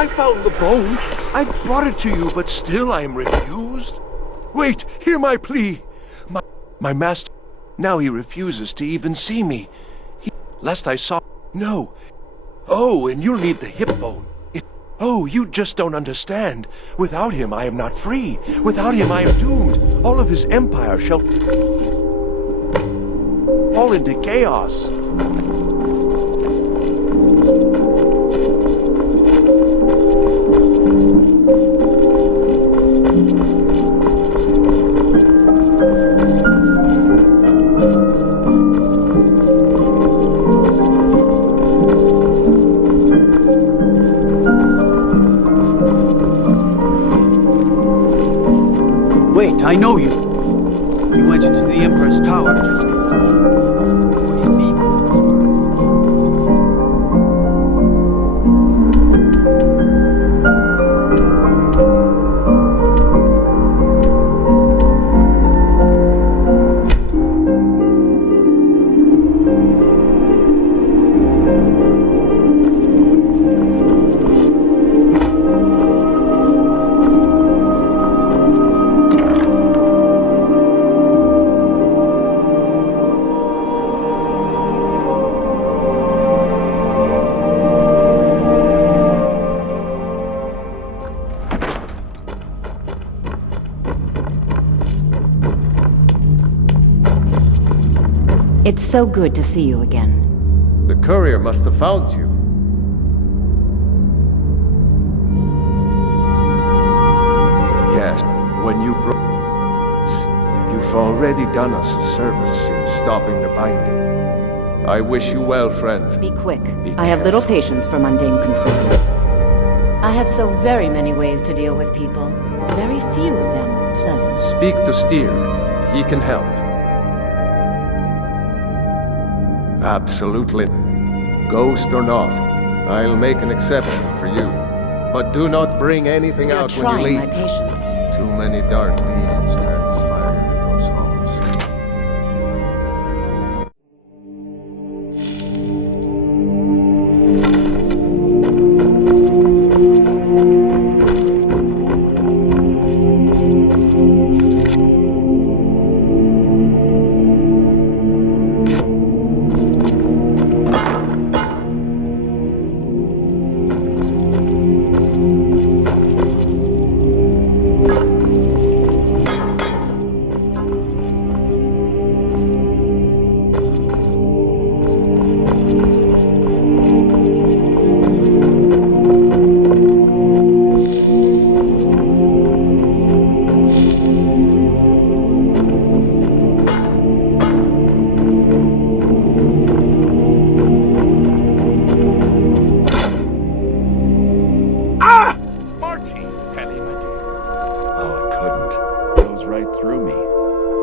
I found the bone. I've brought it to you, but still I am refused. Wait, hear my plea. My master... Now he refuses to even see me. Lest I saw... No. Oh, and you'll need the hip bone. Oh, you just don't understand. Without him, I am not free. Without him, I am doomed. All of his empire shall... fall into chaos. Wait, I know you. You went into the Emperor's tower just before his leave. It's so good to see you again. The courier must have found you. Yes, when you you've already done us a service in stopping the binding. I wish you well, friend. Be quick. Be I have little careful. patience for mundane concerns. I have so very many ways to deal with people. Very few of them pleasant. Speak to Steer. He can help. Absolutely. Ghost or not, I'll make an exception for you. But do not bring anything You're out when you trying leave. my patience. Too many dark deeds transpire in those halls.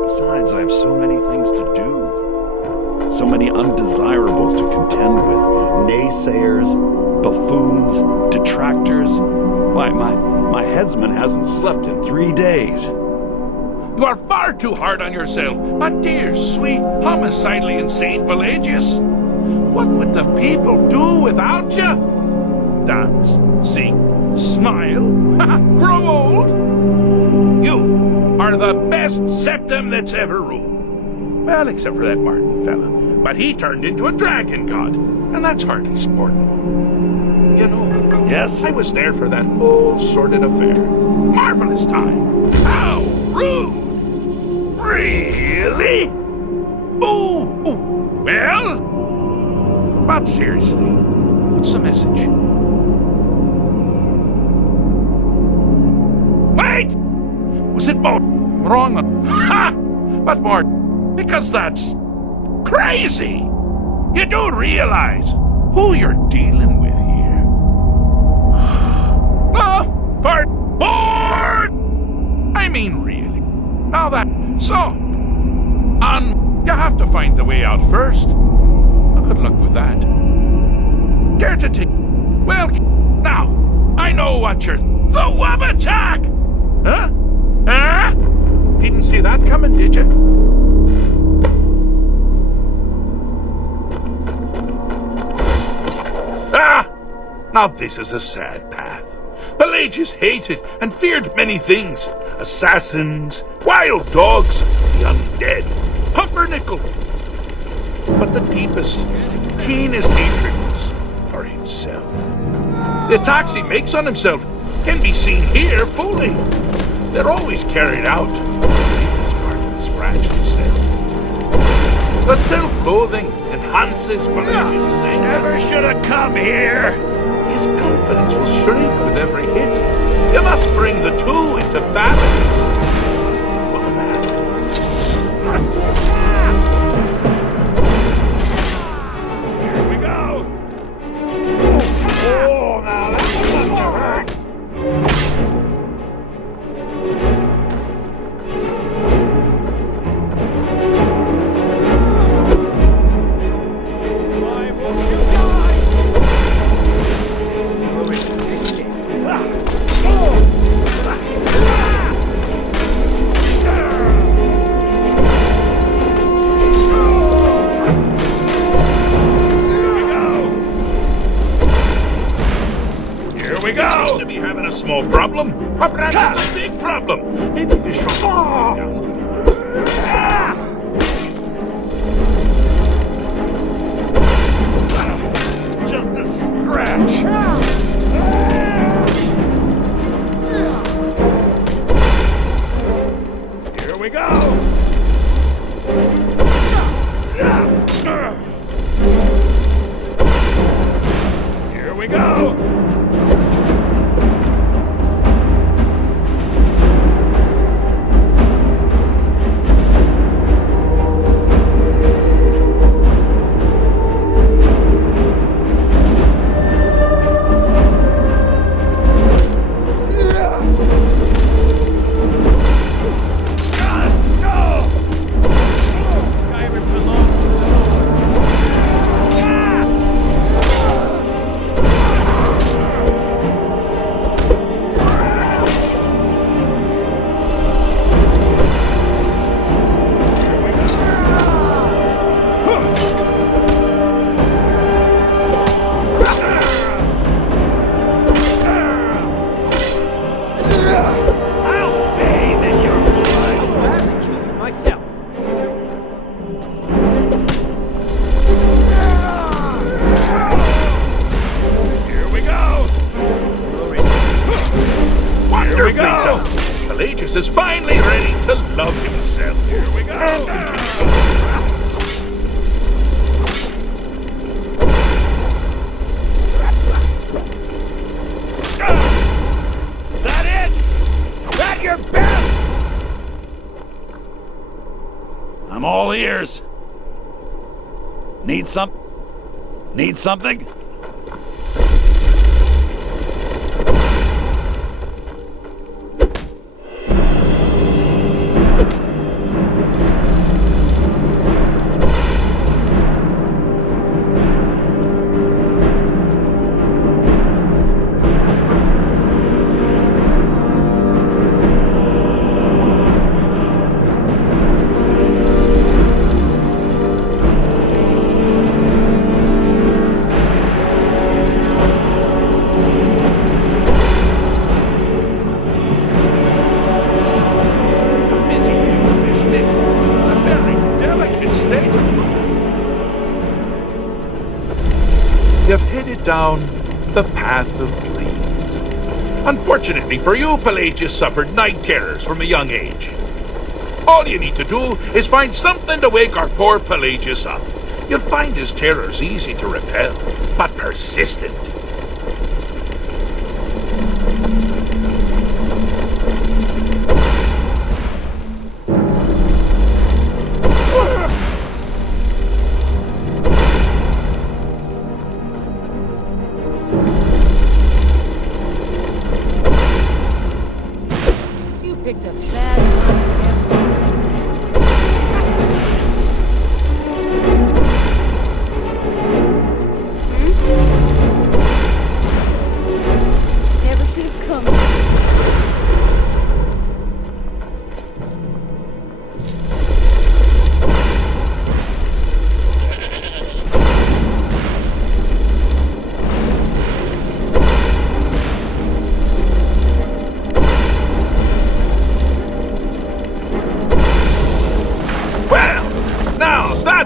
Besides, I have so many things to do. So many undesirables to contend with. Naysayers, buffoons, detractors. Why, my headsman hasn't slept in 3 days. You are far too hard on yourself, my dear, sweet, homicidally insane Pelagius. What would the people do without you? Dance, sing, smile, grow old? You are the best septum that's ever ruled. Well, except for that Martin fella. But he turned into a dragon god, and that's hardly sporting. You know, Yes? I was there for that whole sordid affair. Marvelous time. How rude! Really? Ooh. Well? But seriously, what's the message? Wait! Was it more wrong? Ha! But more because that's crazy! You do realize who you're dealing with here. Oh, bored! I mean, really. Now that, so, you have to find the way out first. Good luck with that. Care to take... Well, now, I know what you're... The Wabachak! Huh? Huh? Didn't see that coming, did you? Now this is a sad path. Pelagius hated and feared many things. Assassins, wild dogs, the undead, pumpernickel. But the deepest, keenest hatred was for himself. The attacks he makes on himself can be seen here fully. They're always carried out in the deepest part of his fragile self. The self-loathing enhances Pelagius' anger. Never should have come here. His confidence will shrink with every hit. You must bring the two into balance. Follow that. Here we go. Oh, now that must have hurt. Why won't you die? Who is this kid? Here we Seems go. to be having a small problem. Or perhaps it's a big problem. Maybe if you shrunk it down a little first. Just a scratch. Here we go. Here we go. Skyrim belongs to the lords. I'll bathe in your blood. I'll gladly kill you myself. Here we go. Wonderfully go. done. Pelagius is finally ready to love himself. Here we go. That it? That your best? I'm all ears. Need something? Busy being a fish stick. It's a very delicate state. You've headed down the path of dreams. Unfortunately for you, Pelagius suffered night terrors from a young age. All you need to do is find something to wake our poor Pelagius up. You'll find his terrors easy to repel, but persistent. You picked a bad time.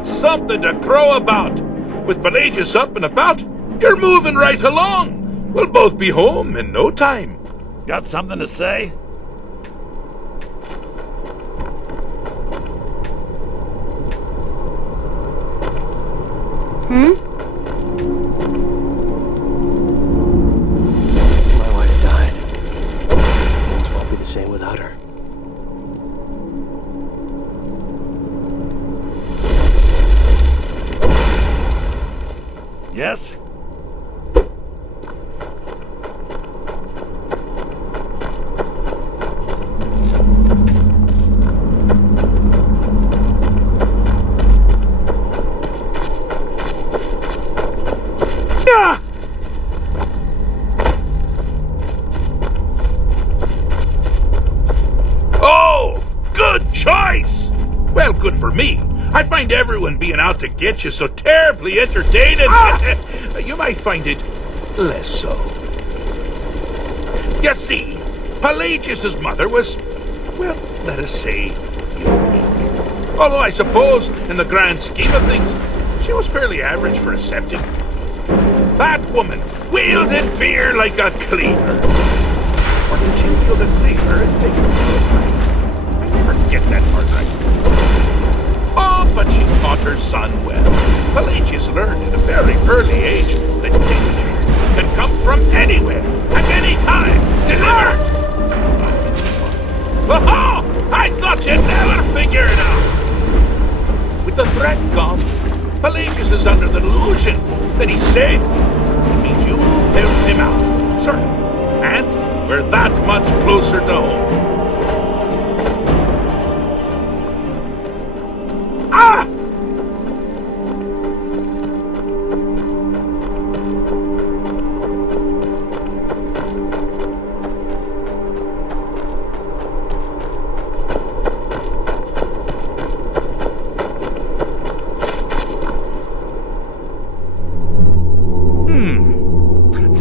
That's something to crow about. With Pelagius up and about, you're moving right along. We'll both be home in no time. Got something to say? My wife died. Things won't be the same without her. Yes? Oh, good choice! Well, good for me. I find everyone being out to get you so terribly entertaining. You might find it less so. You see, Pelagius's mother was, well, let us say, unique. Although I suppose, in the grand scheme of things, she was fairly average for a septic. That woman wielded fear like a cleaver. Or did she wield a cleaver and take it to a fight? I never get that part right. Oh, but she taught her son well. Pelagius learned at a very early age that danger can come from anywhere, at any time, delivered. Oh, I thought you'd never figure it out. With the threat gone, Pelagius is under the delusion that he's safe, which means you helped him out, certainly. And we're that much closer to home. Ah!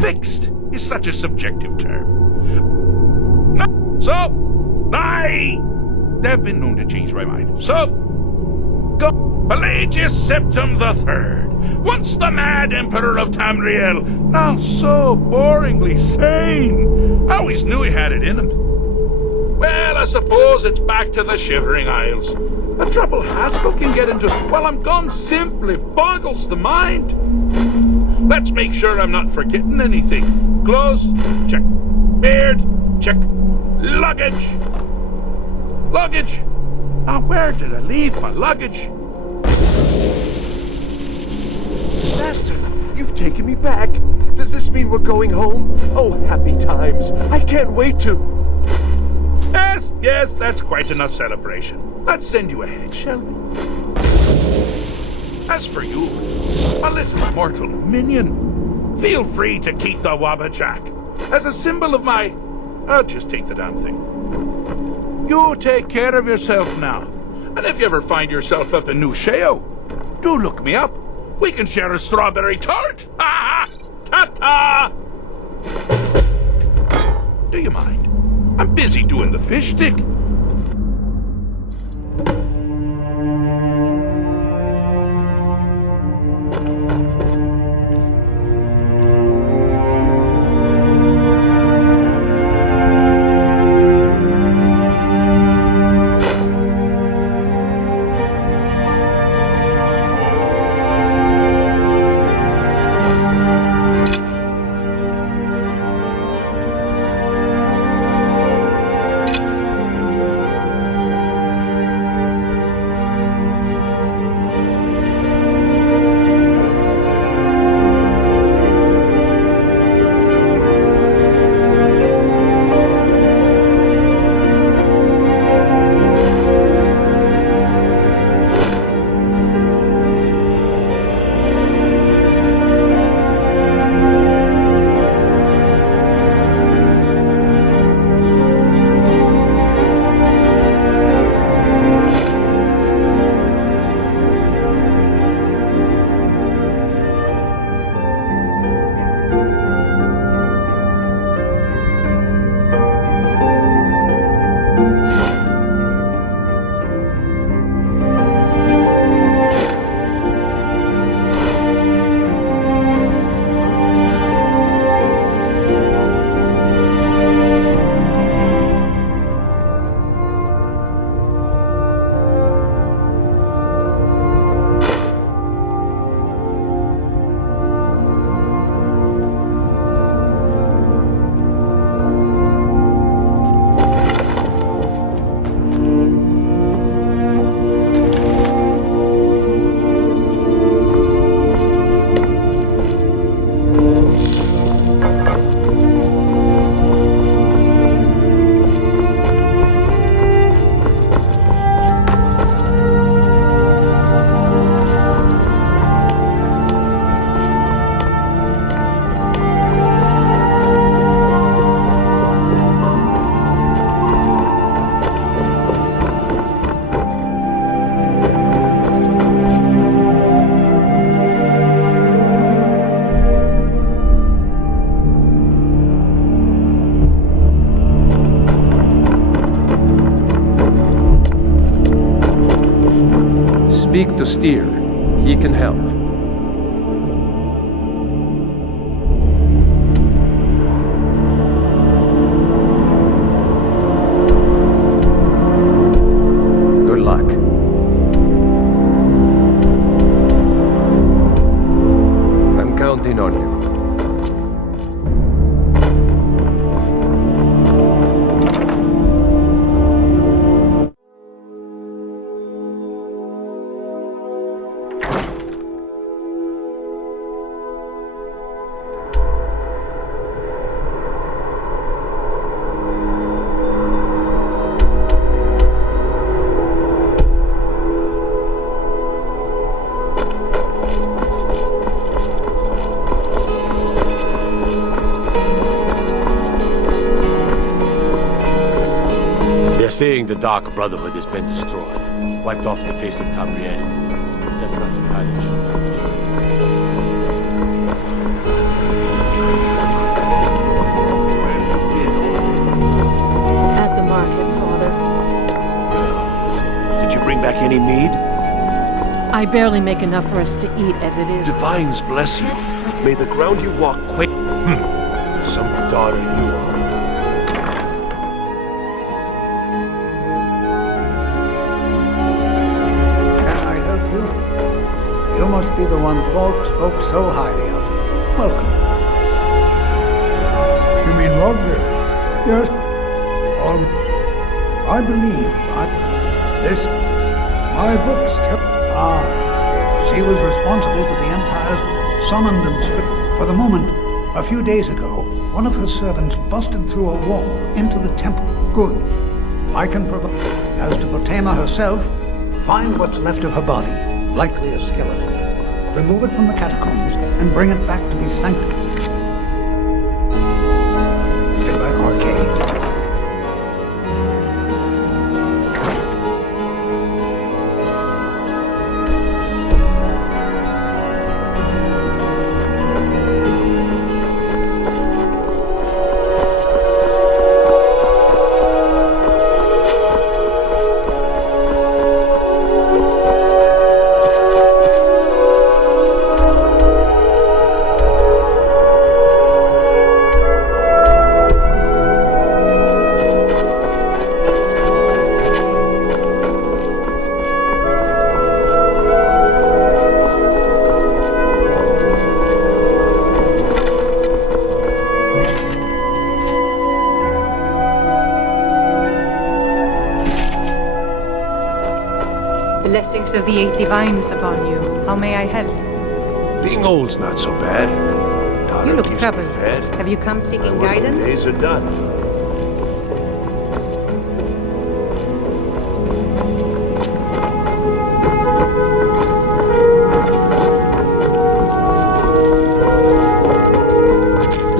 Fixed is such a subjective term. So, I've been known to change my mind. So, go Pelagius Septim the Third, once the mad emperor of Tamriel, now so boringly sane. I always knew he had it in him. Well, I suppose it's back to the Shivering Isles. The trouble Haskell can get into while I'm gone simply boggles the mind. Let's make sure I'm not forgetting anything. Clothes, check. Beard, check. Luggage. Luggage. Now, where did I leave my luggage? Master, you've taken me back. Does this mean we're going home? Oh, happy times. I can't wait to... Yes, that's quite enough celebration. Let's send you ahead, shall we? As for you, a little mortal minion, feel free to keep the Wabbajack as a symbol of my... I'll just take the damn thing. You take care of yourself now. And if you ever find yourself up in New Sheo, do look me up. We can share a strawberry tart. Ha ha! Ta-ta! Do you mind? I'm busy doing the fish stick. Speak to Steer. He can help. Good luck. I'm counting on you. Saying the Dark Brotherhood has been destroyed, wiped off the face of Tamriel. That's not entirely true, is it? Where have you been? At the market, Father. Did you bring back any mead? I barely make enough for us to eat as it is. Divines bless you. May the ground you walk quake. Some daughter you are. You must be the one Falk spoke so highly of. Welcome. You mean Roger? Yes. I believe this. My books tell. She was responsible for the Empire's summoned and for the moment. A few days ago, one of her servants busted through a wall into the temple. Good. I can provide. As to Potema herself, find what's left of her body, likely a skeleton. Remove it from the catacombs and bring it back to be sanctified by Arcade. Blessings of the Eight Divines upon you. How may I help? Being old's not so bad. Daughter You look keeps me troubled. fed. Have you come seeking My working guidance? days are done.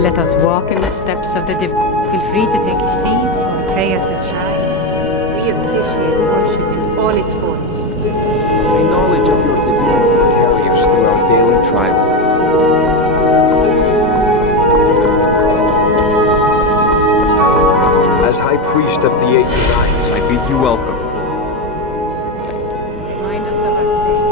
Let us walk in the steps of the Feel free to take a seat or pray at the shrines. We appreciate worship in all its forms. May knowledge of your divinity carry us through our daily trials. As High Priest of the Eight Divines, I bid you welcome. Remind us of our place.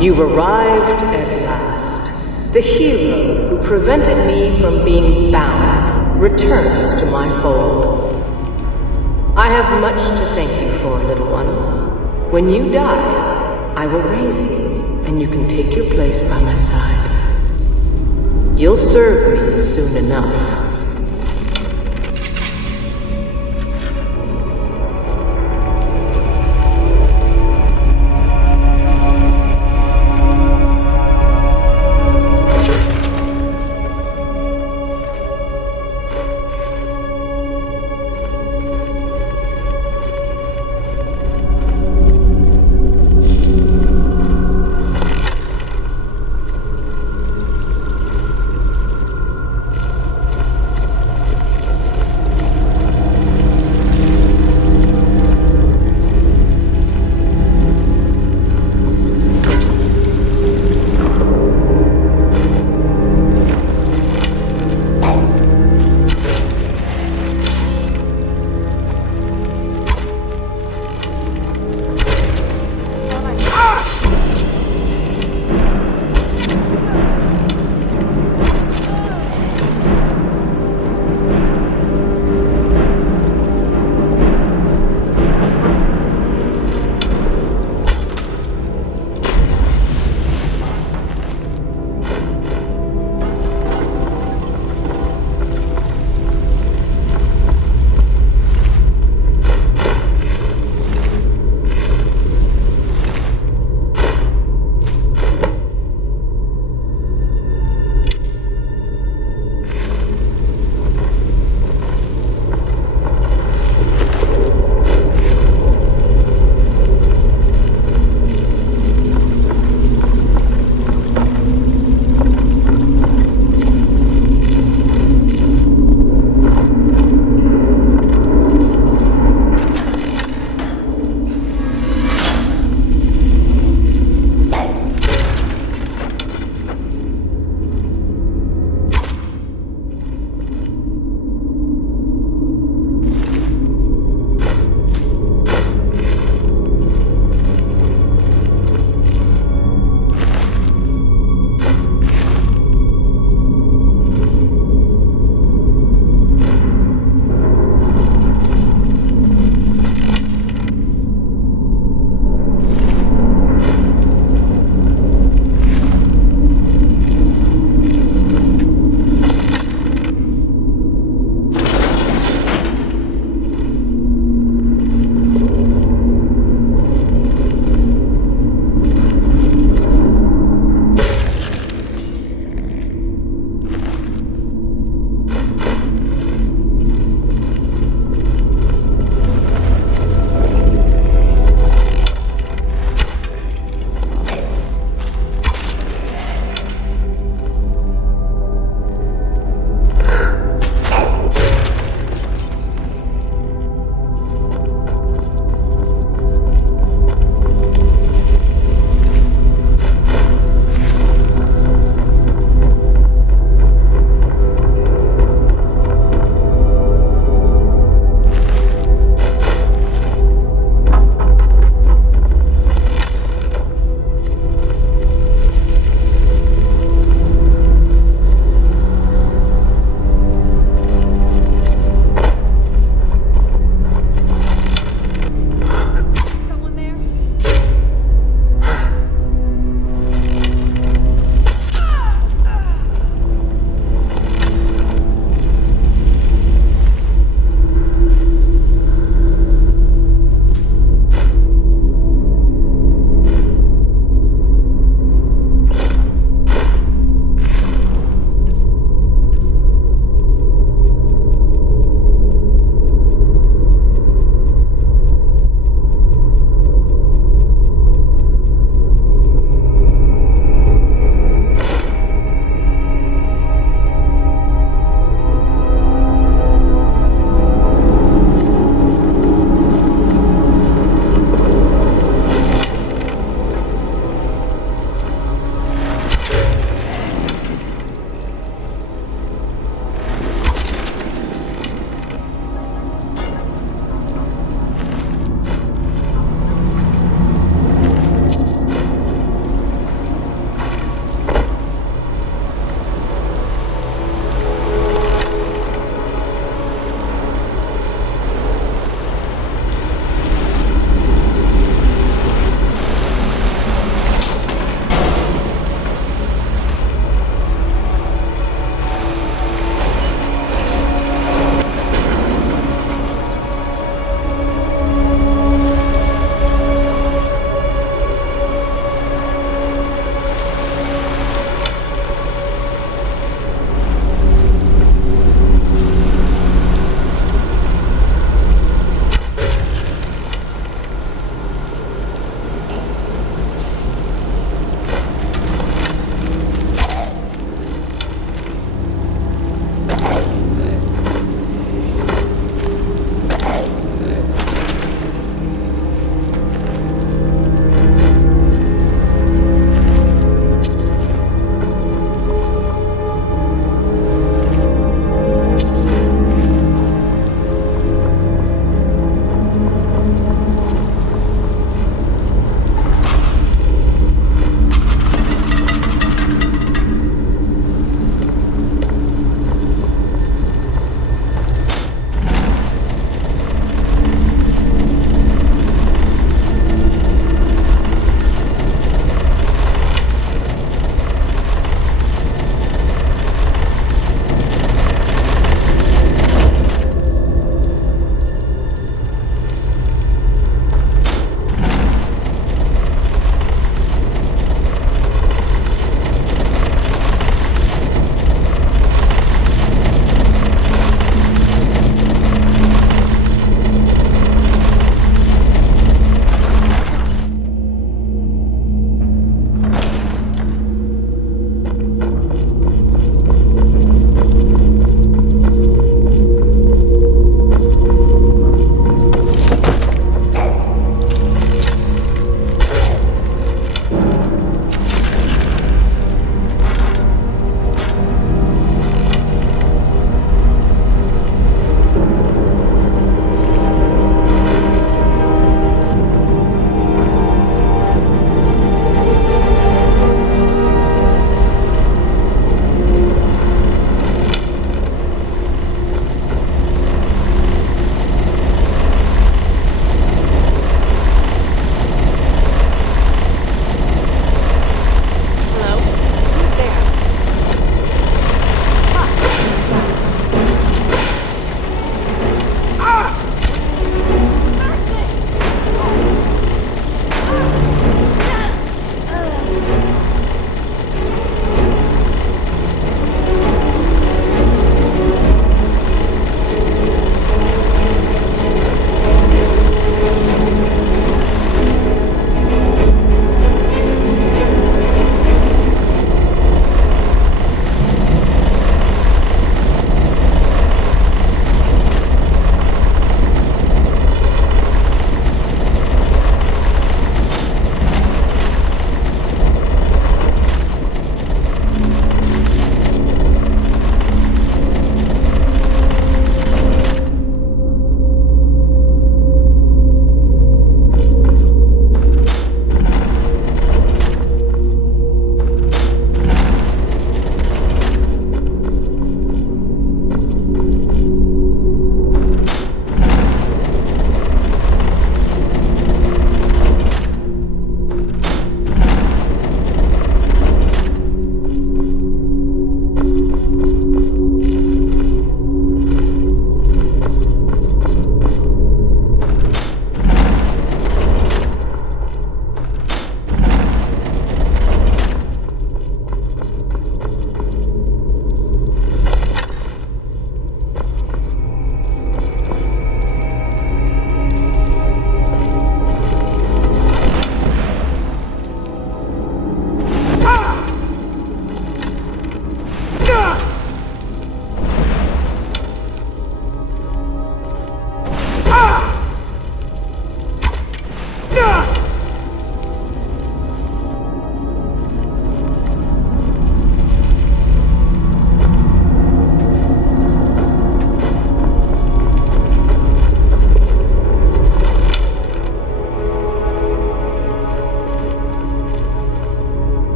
You've arrived at last. The hero who prevented me from being bound returns to my fold. I have much to thank you before, little one. When you die, I will raise you, and you can take your place by my side. You'll serve me soon enough.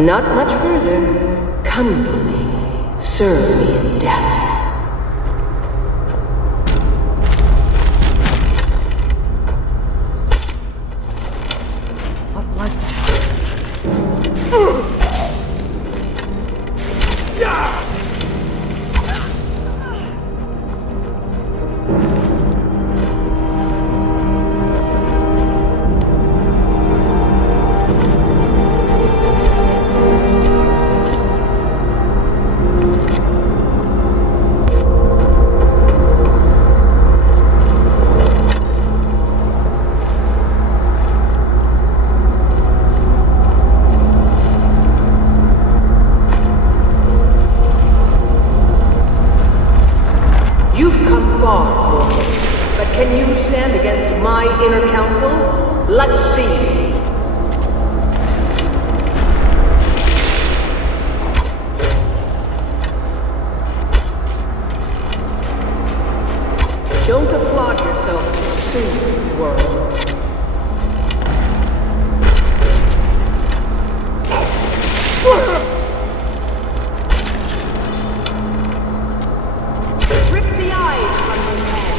Not much further. Come to me. Serve me in death. What was that? You've come far, mortal, but can you stand against my inner council? Let's see. Don't applaud yourself too soon, world. Rip the eyes from your head.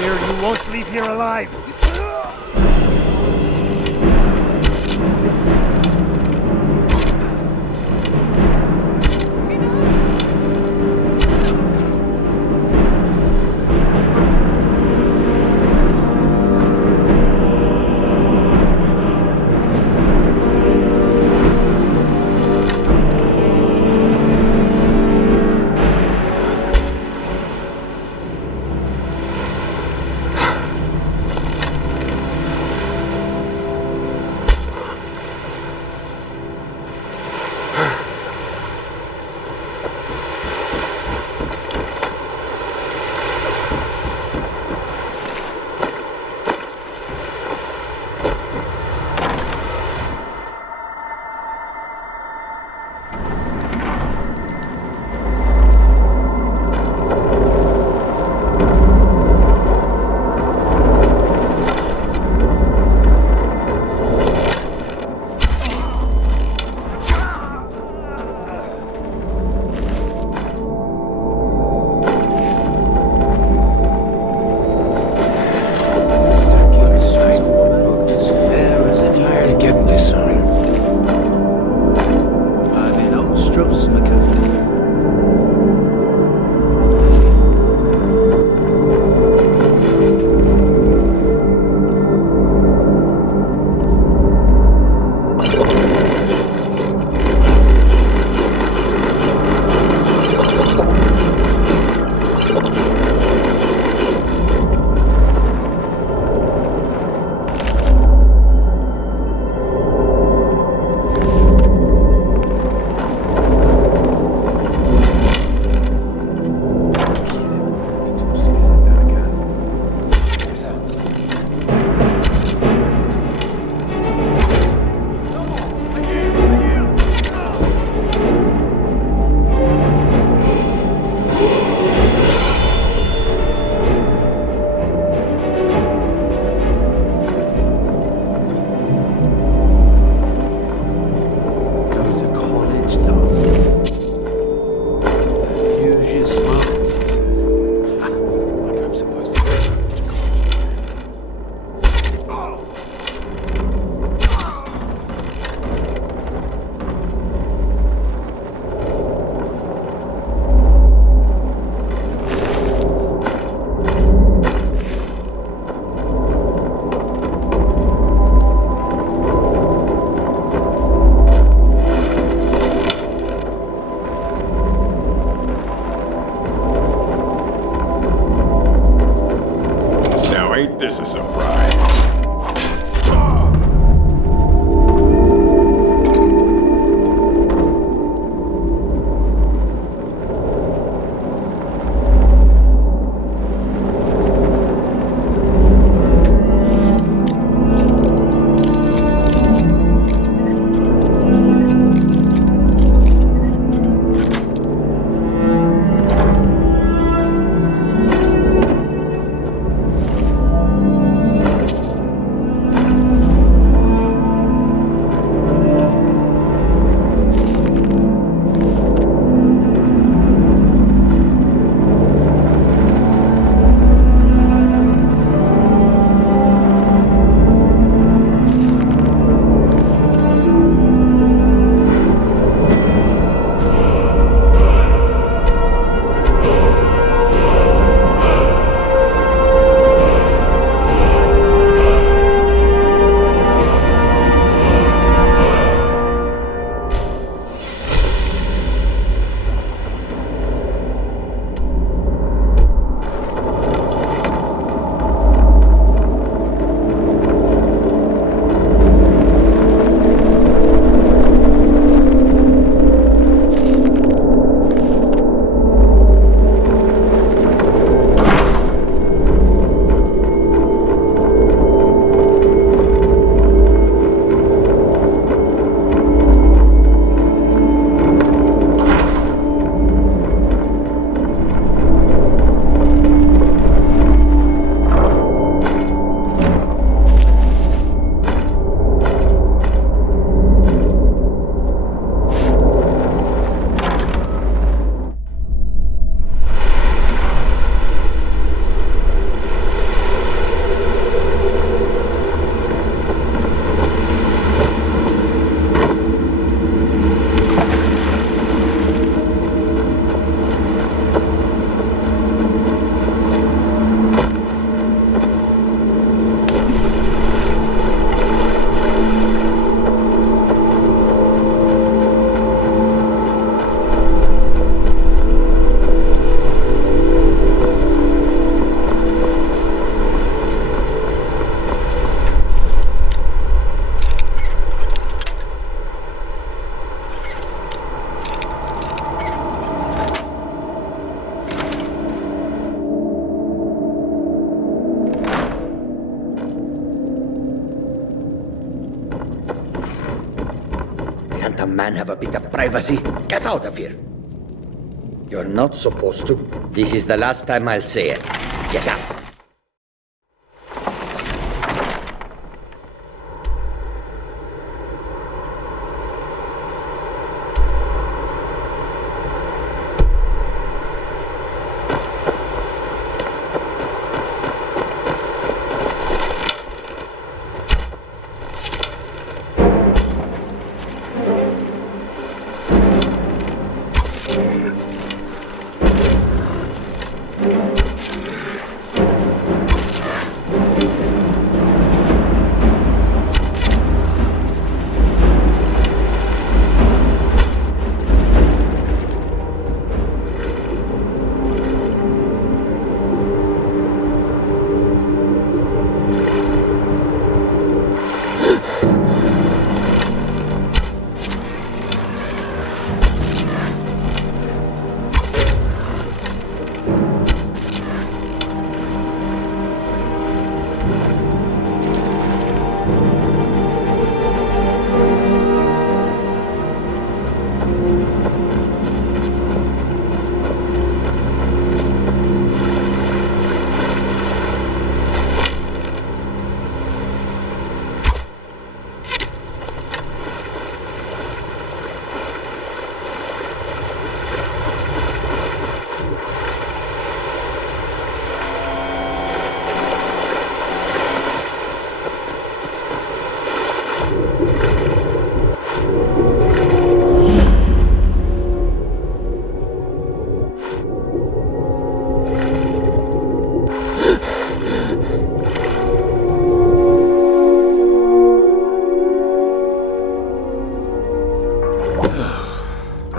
Mimir, you won't leave here alive. Can't a man have a bit of privacy? Get out of here! You're not supposed to. This is the last time I'll say it. Get out!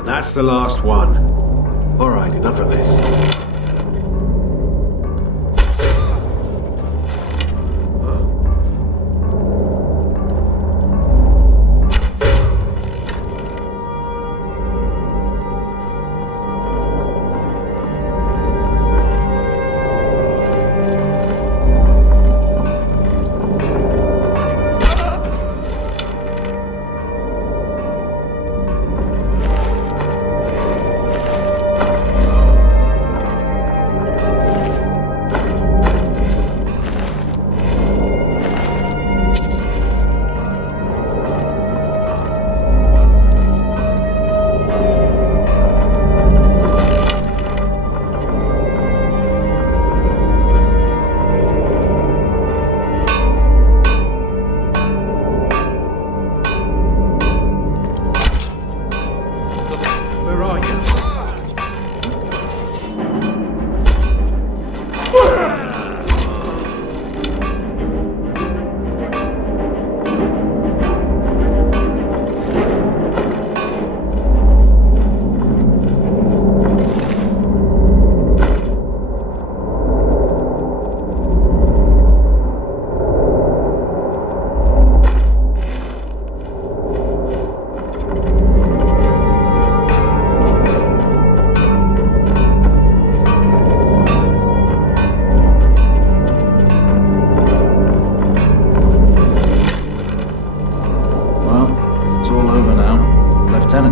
That's the last one. Alright, enough of this.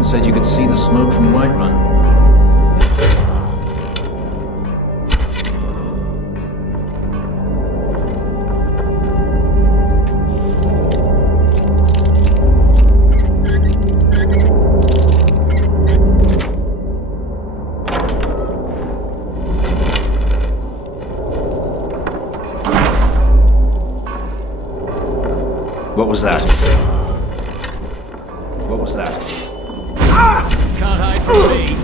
Said you could see the smoke from Whiterun. What was that? What was that? Can't hide from me.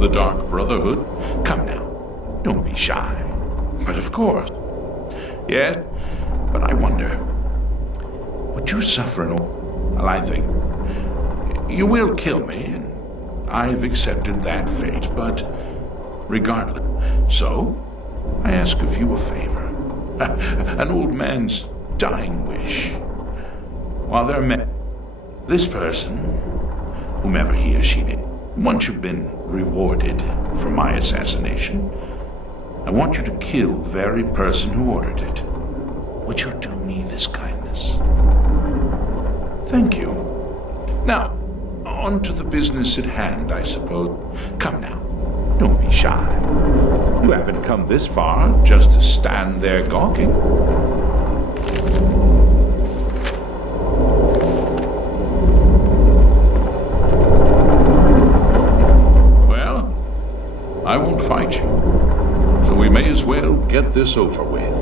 the Dark Brotherhood. Come now, don't be shy. But of course. Yes, but I wonder, would you suffer an... Well, I think you will kill me, and I've accepted that fate, but regardless. So, I ask of you a favor. An old man's dying wish. While there are this person, whomever he or she may, once you've been rewarded for my assassination, I want you to kill the very person who ordered it. Would you do me this kindness? Thank you. Now, on to the business at hand, I suppose. Come now, don't be shy. You haven't come this far just to stand there gawking. Well, I won't fight you, so we may as well get this over with.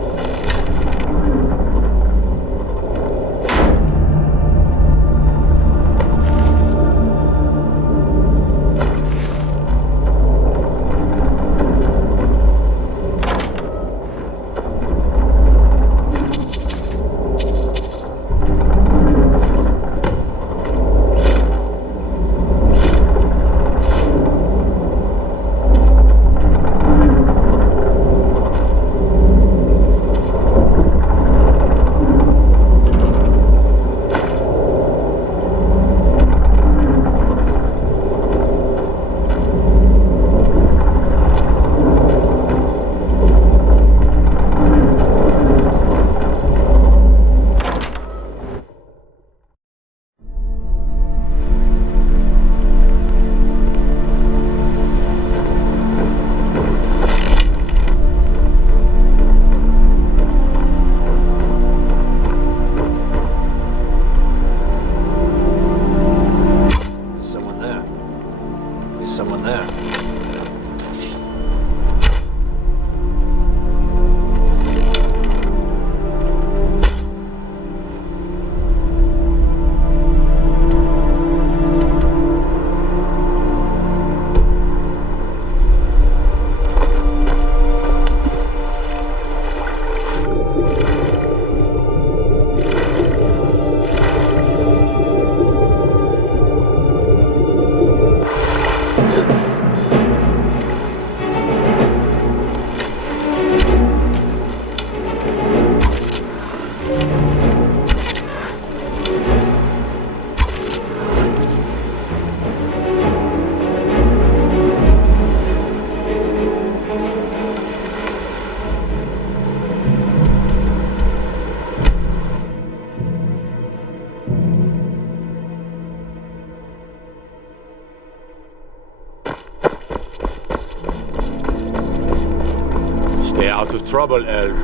Stay out of trouble, elf.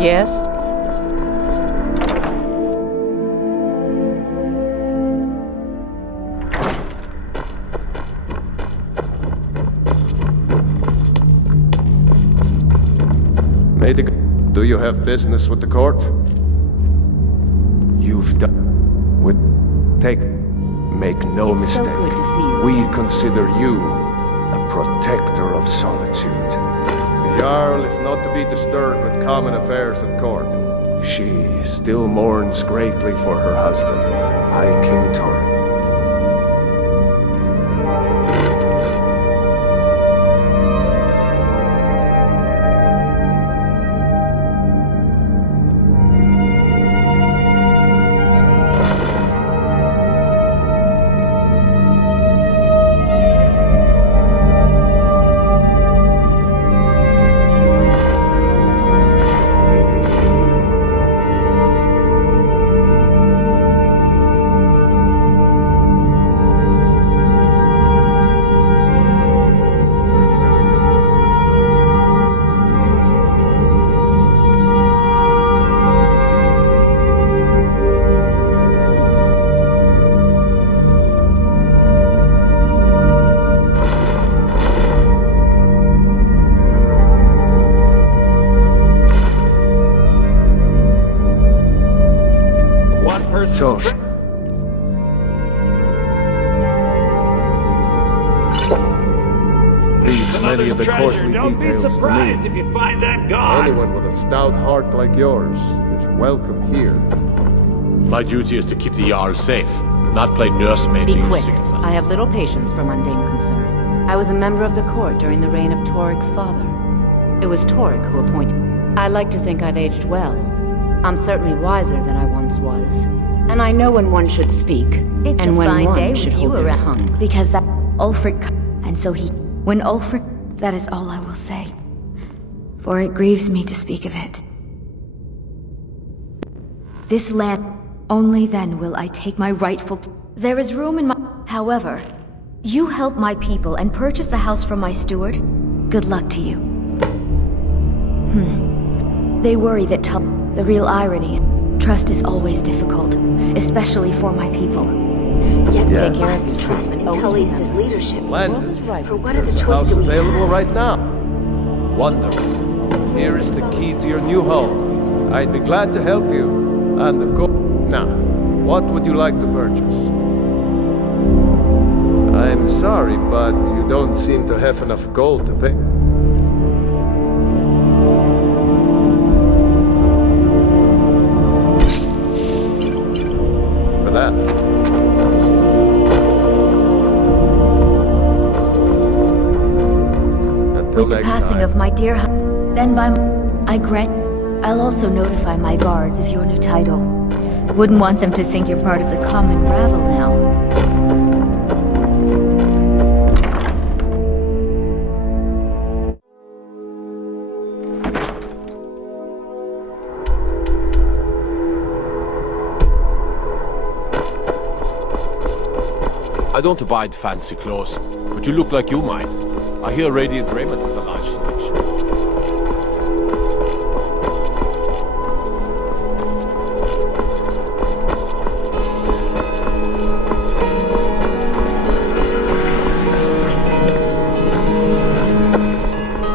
Yes? Do you have business with the court? You've done with... Make no It's so mistake. good to see you We again. consider you a protector of solitude. The Jarl is not to be disturbed with common affairs of court. She still mourns greatly for her husband, High King Thorin. So, any of the treasure. courtly Don't be details to surprised me. if you find that gone. Anyone with a stout heart like yours is welcome here. My duty is to keep the Jarl safe, not play nursemaid Be to you quick. sycophants. I have little patience for mundane concern. I was a member of the court during the reign of Torig's father. It was Torig who appointed. I like to think I've aged well. I'm certainly wiser than I once was. And I know when one should speak, It's and a when fine one day should with you hold their around. tongue. Because that Ulfric, and so he, when Ulfric, that is all I will say. For it grieves me to speak of it. This land, only then will I take my rightful. There is room in my. However, you help my people and purchase a house from my steward. Good luck to you. They worry that the real irony. Trust is always difficult, especially for my people. Yet Take care must of trust in yourself. Tullius' leadership. Splendid. For what are the There's a choice house do we available have? right now. Wonderful. Here is the key to your new home. I'd be glad to help you. And of course... Now, what would you like to purchase? I'm sorry, but you don't seem to have enough gold to pay. For that. With the passing of my dear then by I grant I'll also notify my guards of your new title. Wouldn't want them to think you're part of the common rabble now. I don't abide fancy clothes, but you look like you might. I hear Radiant Raiments is a large selection.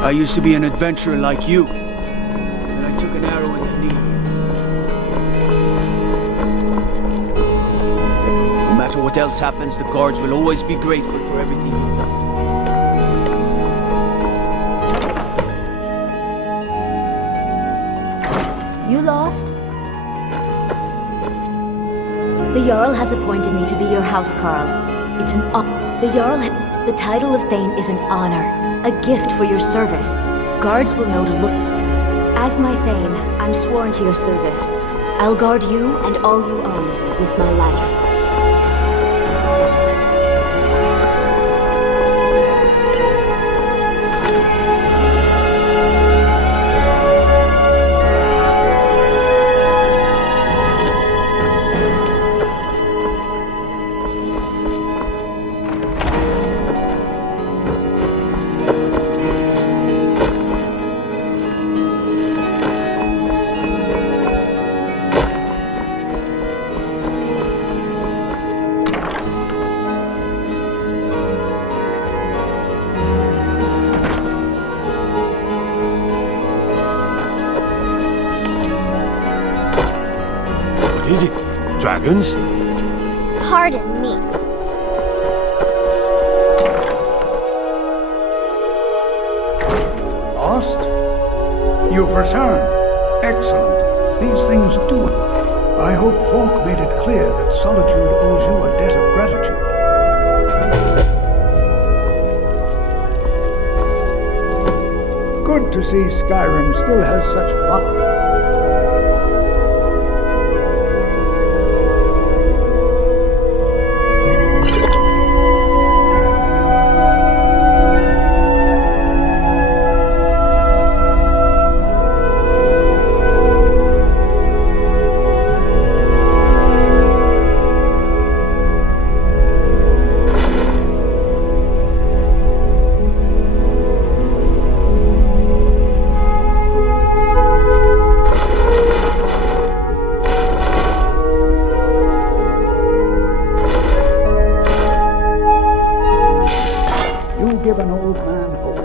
I used to be an adventurer like you, but I took an arrow in the knee. No matter what else happens, the guards will always be grateful for everything you've done. You lost? The Jarl has appointed me to be your housecarl. It's an the Jarl the title of Thane is an honor, a gift for your service. Guards will know to look. As my Thane, I'm sworn to your service. I'll guard you and all you own with my life. What is it? Dragons? Pardon me. Lost? You've returned. Excellent. These things do it. I hope Folk made it clear that Solitude owes you a debt of gratitude. Good to see Skyrim still has such fun. Give an old man hope.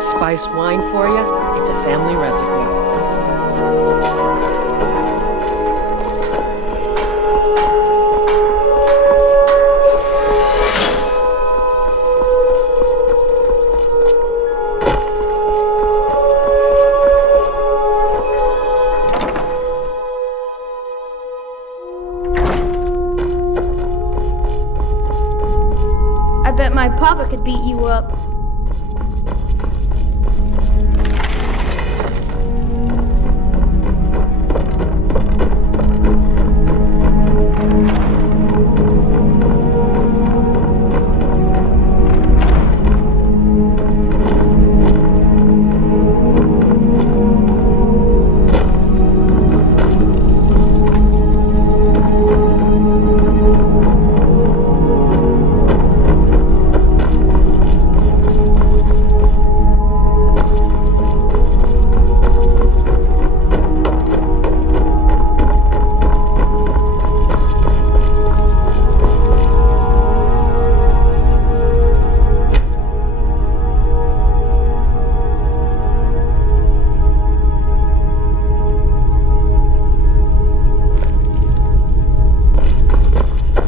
Spice wine for you? It's a family recipe. I bet my papa could beat you up.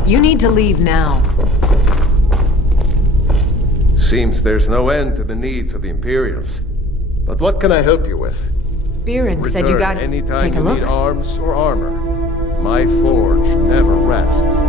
You need to leave now. Seems there's no end to the needs of the Imperials. But what can I help you with? Biren said you got... anytime Take a you look. need arms or armor. My forge never rests.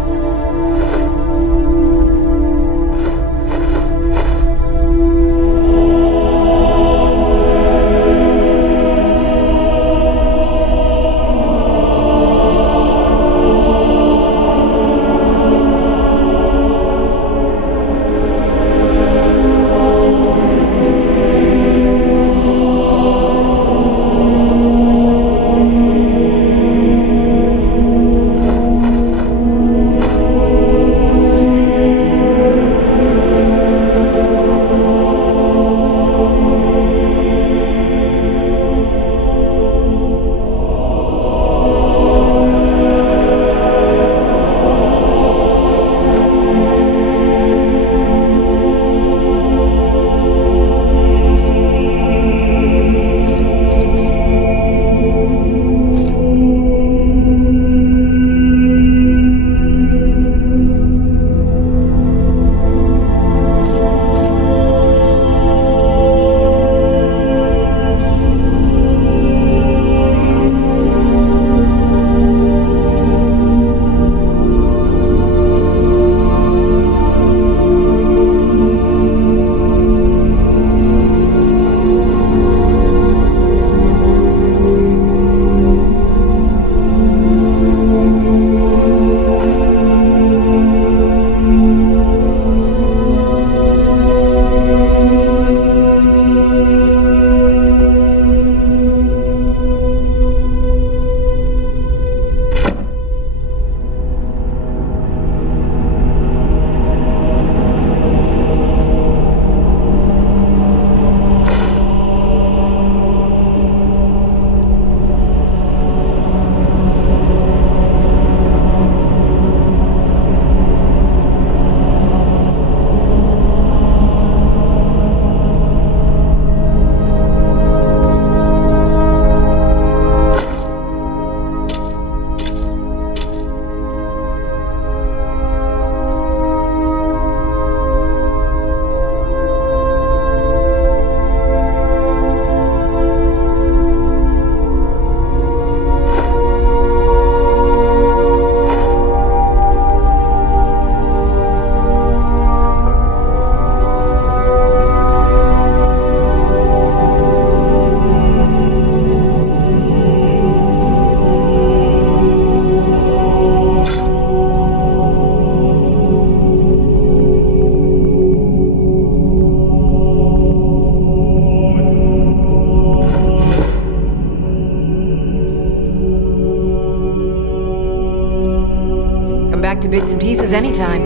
To bits and pieces anytime.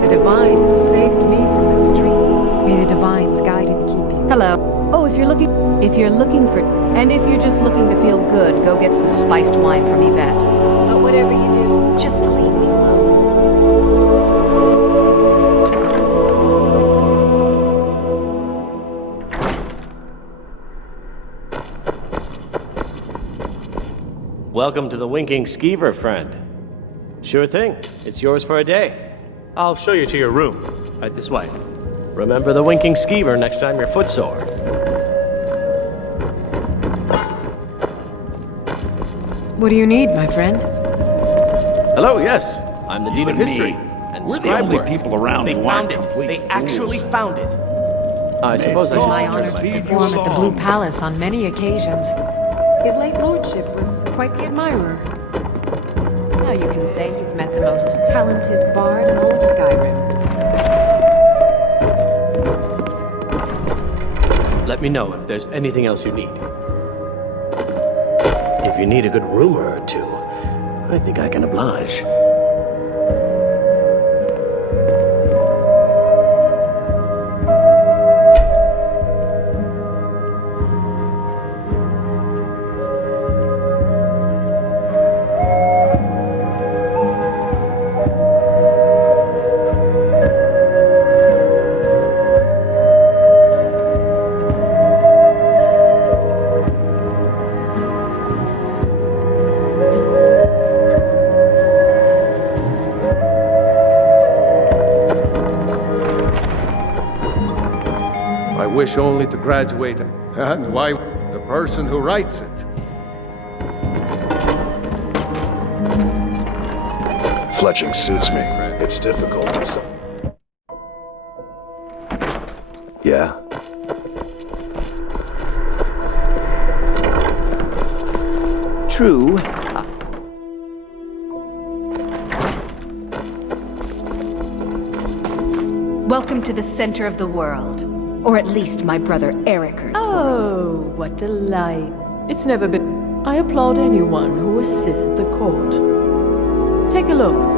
The Divines saved me from the street. May the Divines guide and keep you. Hello. Oh, if you're looking... If you're looking for... And if you're just looking to feel good, go get some spiced wine from Yvette. But whatever you do, just leave me alone. Welcome to the Winking Skeever, friend. Sure thing. It's yours for a day. I'll show you to your room. Right this way. Remember the Winking Skeever next time you're footsore. What do you need, my friend? Hello, yes. I'm the Dean of and History. me. And We're the scribe only work. people around They who found aren't it. complete They fools. actually found it. I suppose I It's should my turn honor to my- perform at the Blue Palace on many occasions. His late lordship was quite the admirer. Now you can say you've met the most talented bard in all of Skyrim. Let me know if there's anything else you need. If you need a good rumor or two, I think I can oblige. I wish only to graduate. And why the person who writes it? Fletching suits me. It's difficult. Yeah? True. Welcome to the center of the world. Or at least my brother Eric's. Oh, what delight. It's never been... I applaud anyone who assists the court. Take a look.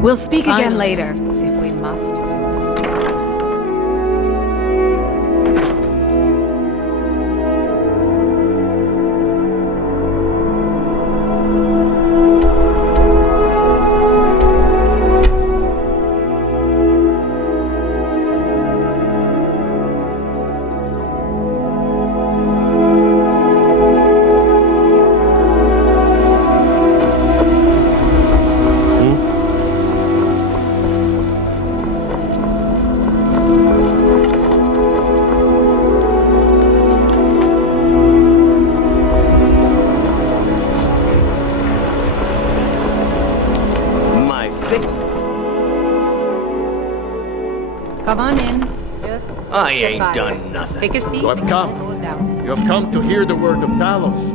We'll speak again later, if we must. Come on in. Just I ain't done nothing. Take a seat. You have come. You have come to hear the word of Talos.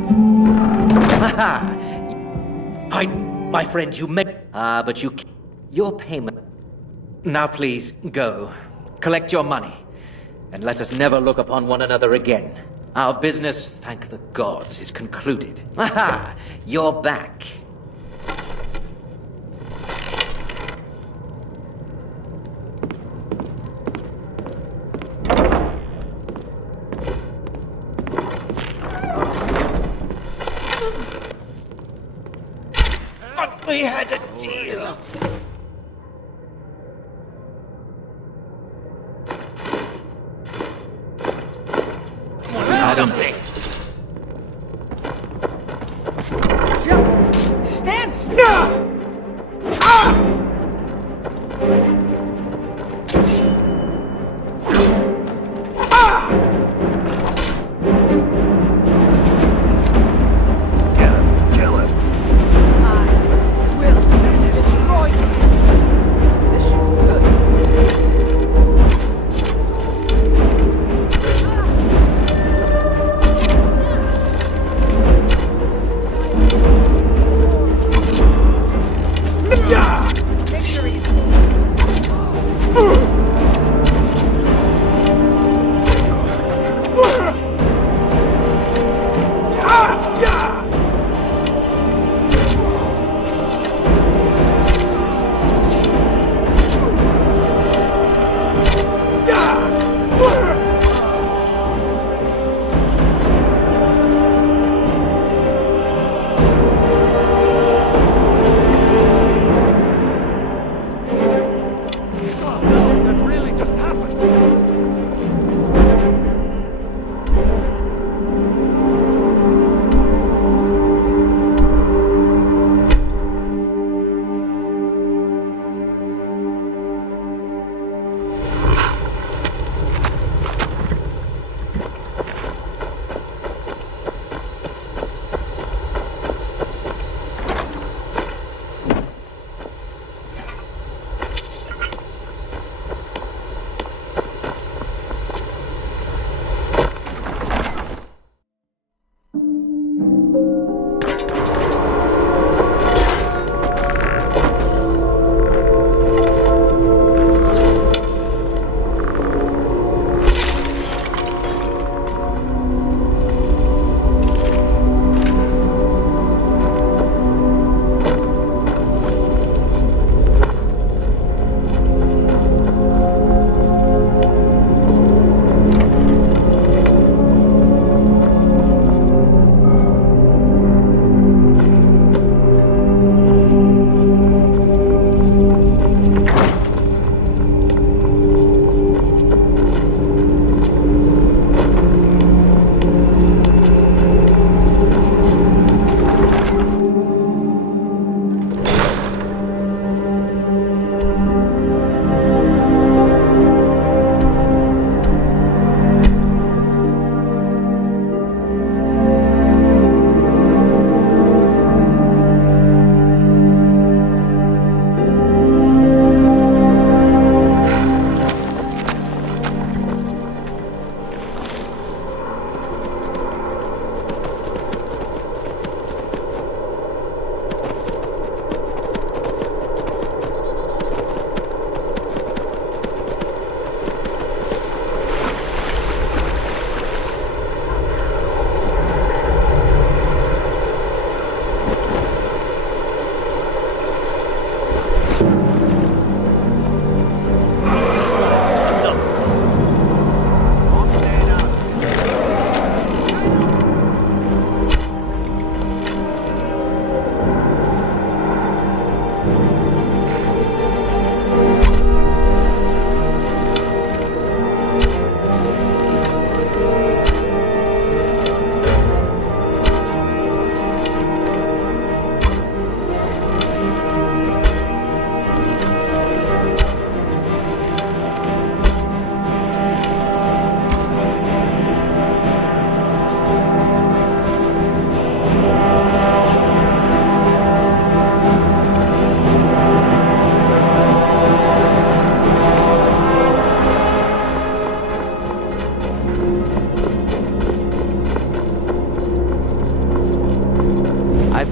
My friend, you met. But your payment. Now please, go. Collect your money. And let us never look upon one another again. Our business, thank the gods, is concluded. Aha! You're back. We had a deal. Something. Just stand still! Kill him. I will destroy you.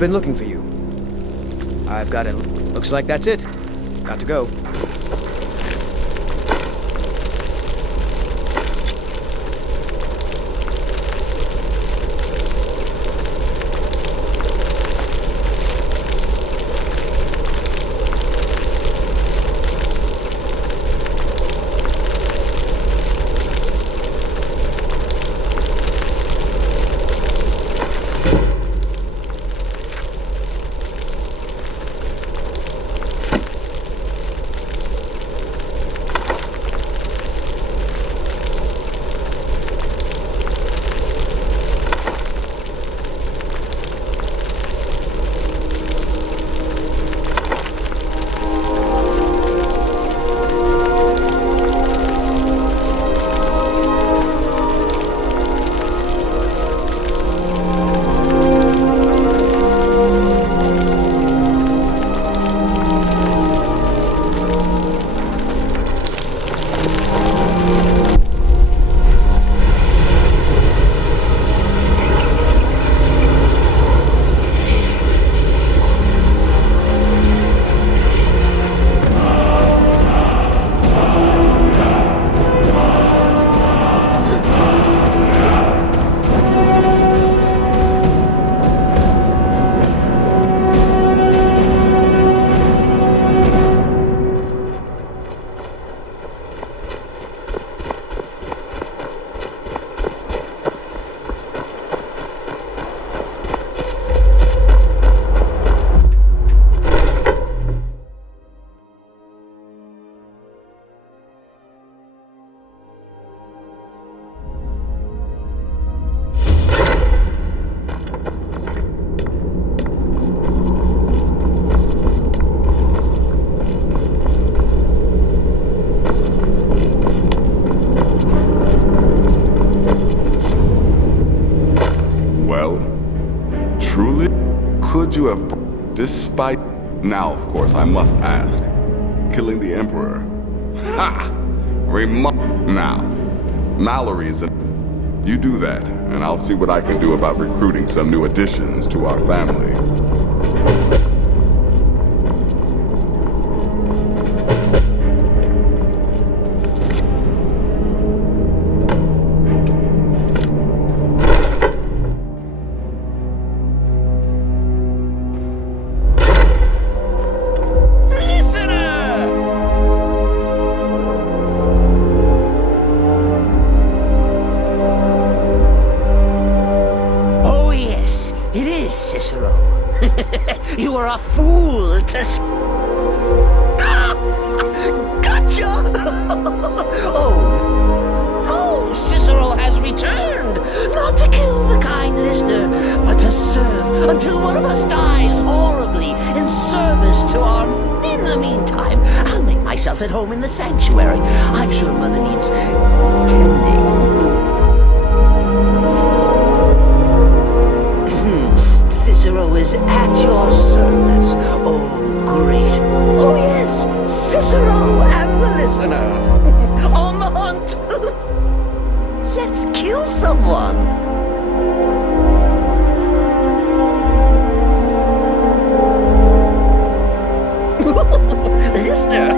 been looking for you. I've got it. Looks like that's it. Got to go. Despite... Now, of course, I must ask. Killing the Emperor. Ha! Now, Mallory is a... You do that, and I'll see what I can do about recruiting some new additions to our family. You are a fool to... Gotcha! Oh, Cicero has returned! Not to kill the kind listener, but to serve until one of us dies horribly in service to our... In the meantime, I'll make myself at home in the sanctuary. I'm sure Mother needs... tending. Cicero is at your service. Oh, great. Oh, yes, Cicero and the listener. On the hunt. Let's kill someone. Listener.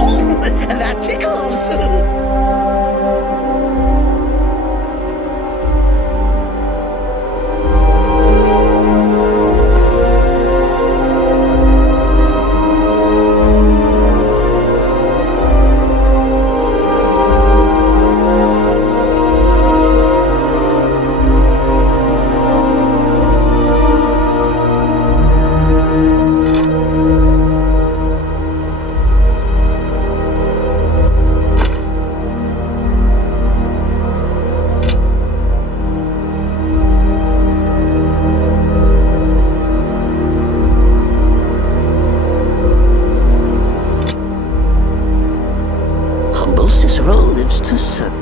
Oh, that tickles. Cicero lives to serve.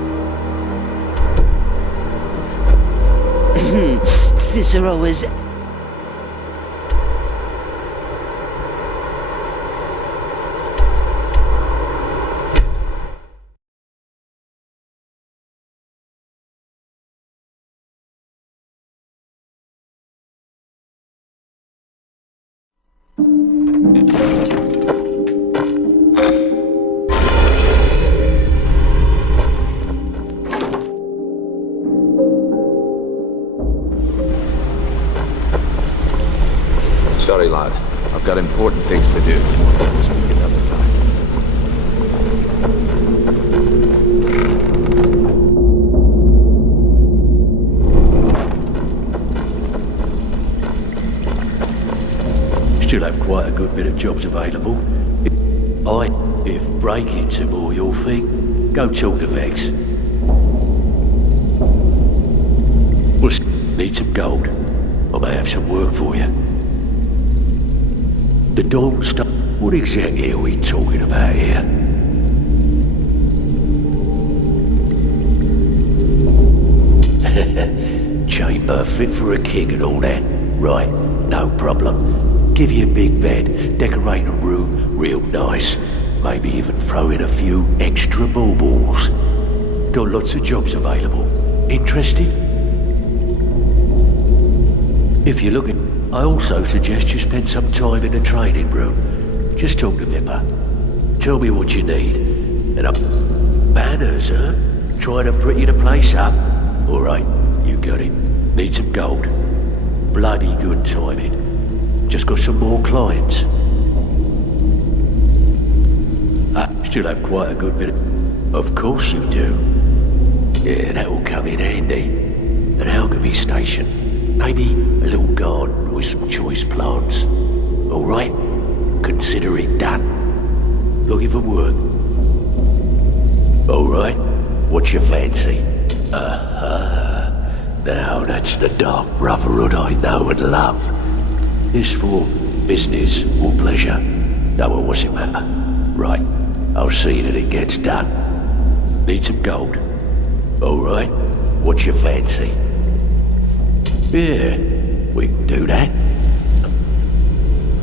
Cicero is... Sorry, lad. I've got important things to do. We'll speak another time. Still have quite a good bit of jobs available. If breaking's are more your thing, go talk to Vex. We'll need some gold. I may have some work for you. The Dawn stuff. What exactly are we talking about here? Chamber fit for a king and all that. Right, no problem. Give you a big bed, decorate a room real nice. Maybe even throw in a few extra baubles. Got lots of jobs available. Interested? If you're looking, I also suggest you spend some time in the training room. Just talk to Vipper. Tell me what you need. And banners, huh? Trying to pretty the place up? Alright, you got it. Need some gold. Bloody good timing. Just got some more clients. Still have quite a good bit of course you do. Yeah, that'll come in handy. An alchemy station. Maybe a little garden with some choice plants. All right? Consider it done. Looking for work? All right. What's your fancy? Now that's the dark brotherhood I know and love. This for business or pleasure? No, well, what's it matter? Right. I'll see that it gets done. Need some gold? All right. What's your fancy? Yeah, we can do that.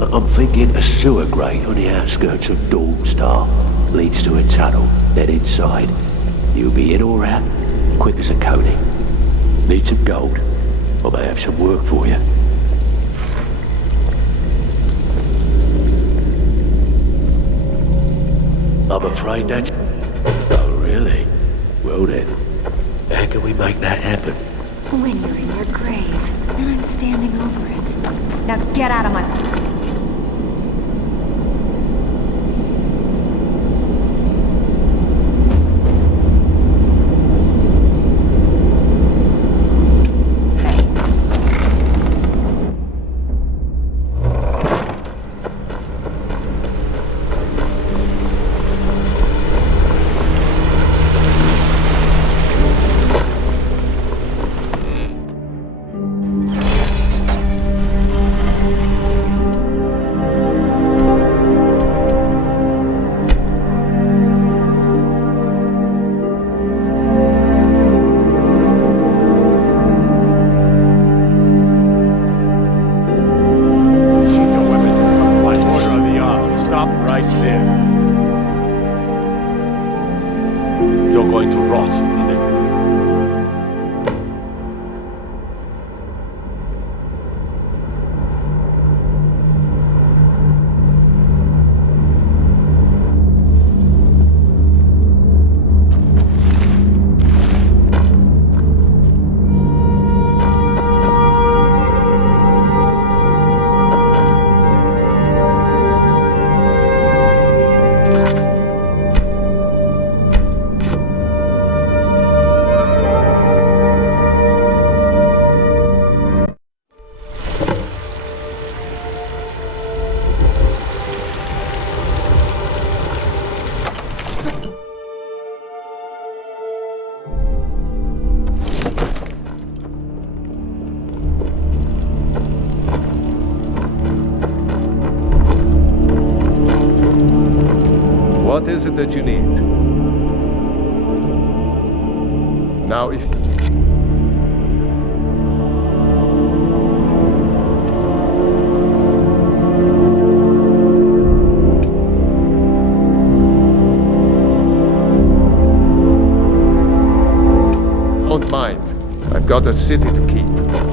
I'm thinking a sewer grate on the outskirts of Dawnstar leads to a tunnel. Then inside, you'll be in or out, quick as a coney. Need some gold? I may have some work for you. I'm afraid that's... Oh, really? Well then, how can we make that happen? When you're in your grave, then I'm standing over it. Now get out of my... What is it that you need? Now, if... Don't mind. I've got a city to keep.